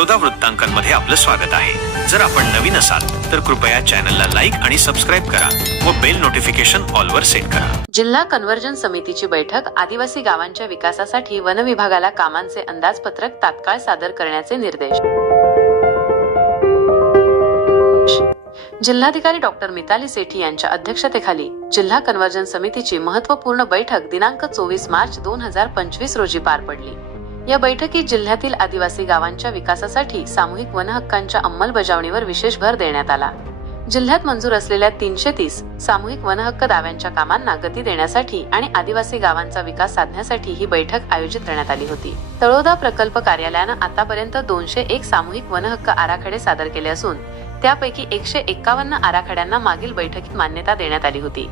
बडोदा वृत्तांकनमध्ये आपलं स्वागत आहे. जर आपण नवीन असाल तर कृपया चॅनलला लाईक आणि सबस्क्राईब करा व बेल नोटिफिकेशन ऑलवर सेट करा. जिल्हा कन्व्हर्जन समितीची बैठक आदिवासी गावांच्या विकासासाठी वन विभागाला कामांचे अंदाजपत्रक तात्काळ सादर करण्याचे निर्देश. जिल्हाधिकारी डॉक्टर मिताली सेठी यांच्या अध्यक्षतेखाली जिल्हा कन्व्हर्जन समितीची महत्त्वपूर्ण बैठक दिनांक चोवीस मार्च दोन हजार पंचवीस रोजी पार पडली. या बैठकीत जिल्ह्यातील आदिवासी गावांच्या विकासासाठी सामूहिक वनहक्कांच्या अंमलबजावणीवर विशेष भर देण्यात आला. जिल्ह्यात मंजूर असलेल्या तीनशे तीस सामूहिक वनहक्क दाव्यांच्या कामांना गती देण्यासाठी आणि आदिवासी गावांचा विकास साधण्यासाठी ही बैठक आयोजित करण्यात आली होती. तळोदा प्रकल्प कार्यालयानं आतापर्यंत दोनशे एक सामूहिक वनहक्क आराखडे सादर केले असून त्यापैकी एकशे एक्कावन्न आराखड्यांना मागील बैठकीत मान्यता देण्यात आली होती.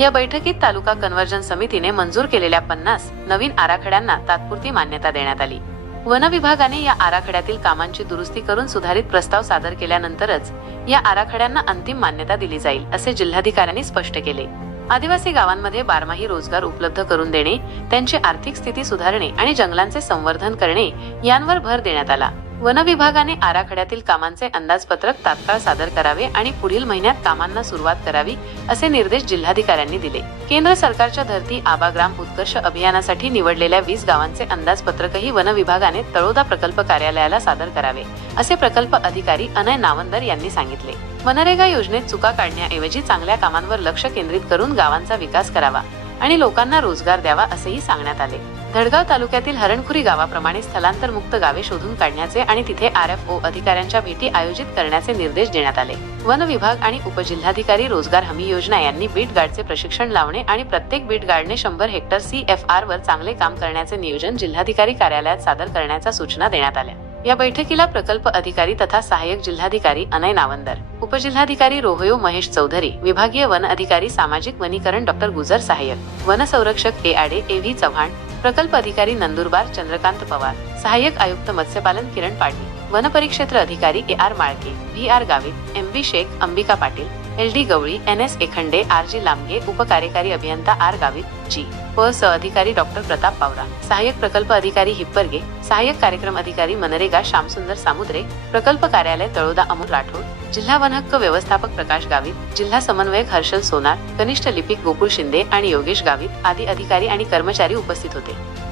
या बैठकीत तालुका कन्व्हर्जन समितीने मंजूर केलेल्या पन्नास नवीन आराखड्यांना तात्पुरती मान्यता देण्यात आली. वन विभागाने या आराखड्यातील कामांची दुरुस्ती करून सुधारित प्रस्ताव सादर केल्यानंतरच या आराखड्यांना अंतिम मान्यता दिली जाईल असे जिल्हाधिकाऱ्यांनी स्पष्ट केले. आदिवासी गावांमध्ये बारमाही रोजगार उपलब्ध करून देणे त्यांची आर्थिक स्थिती सुधारणे आणि जंगलांचे संवर्धन करणे यांवर भर देण्यात आला. वन विभागाने आराखड्यातील कामांचे अंदाजपत्रक तात्काळ सादर करावे आणि पुढील महिन्यात कामांना सुरुवात करावी असे निर्देश जिल्हाधिकाऱ्यांनी दिले. केंद्र सरकारच्या धरती आबाग्राम उत्कर्ष अभियानासाठी निवडलेल्या वीस गावांचे अंदाजपत्रकही वन विभागाने तळोदा प्रकल्प कार्यालयाला सादर करावे असे प्रकल्प अधिकारी अनय नावंदर यांनी सांगितले. मनरेगा योजनेत चुका काढण्याऐवजी चांगल्या कामांवर लक्ष केंद्रित करून गावांचा विकास करावा आणि लोकांना रोजगार द्यावा असेही सांगण्यात आले. धडगाव तालुक्यातील हरणखुरी गावाप्रमाणे स्थलांतर मुक्त गावे शोधून काढण्याचे आणि तिथे आर एफ ओ अधिकाऱ्यांच्या भेटी आयोजित करण्याचे निर्देश देण्यात आले. वन विभाग आणि उपजिल्हाधिकारी रोजगार हमी योजना यांनी बीट गार्डचे प्रशिक्षण लावणे आणि प्रत्येक बीट गार्डने शंभर हेक्टर सी एफ आर वर चांगले काम करण्याचे नियोजन जिल्हाधिकारी कार्यालयात सादर करण्याच्या सूचना देण्यात आल्या. या बैठकीला प्रकल्प अधिकारी तथा सहाय्यक जिल्हाधिकारी अनय नावंदर उपजिल्हाधिकारी रोहयो महेश चौधरी विभागीय वन अधिकारी सामाजिक वनीकरण डॉक्टर गुजर सहाय्यक वन संरक्षक ए आडे ए व्ही चव्हाण प्रकल्प अधिकारी नंदुरबार चंद्रकांत पवार. सहाय्यक आयुक्त मत्स्यपालन किरण पाटील. वन परिक्षेत्र अधिकारी A R Malke. V R Gavit M B Shaikh Ambika Patil. L D Gawali N S Ekhande R G Lambge उपकार्यकारी अभियंता आर गावित जी. प. सह अधिकारी डॉक्टर प्रताप पावरा. सहाय्यक प्रकल्प अधिकारी हिप्परगे. सहाय्यक कार्यक्रम अधिकारी मनरेगा श्यामसुंदर सामुद्रे. प्रकल्प कार्यालय तळोदा अमोल राठोड. जिल्हा वनहक्क व्यवस्थापक प्रकाश गावित. जिल्हा समन्वयक हर्षल सोनार. कनिष्ठ लिपिक गोकुळ शिंदे आणि योगेश गावित आदी अधिकारी आणि कर्मचारी उपस्थित होते.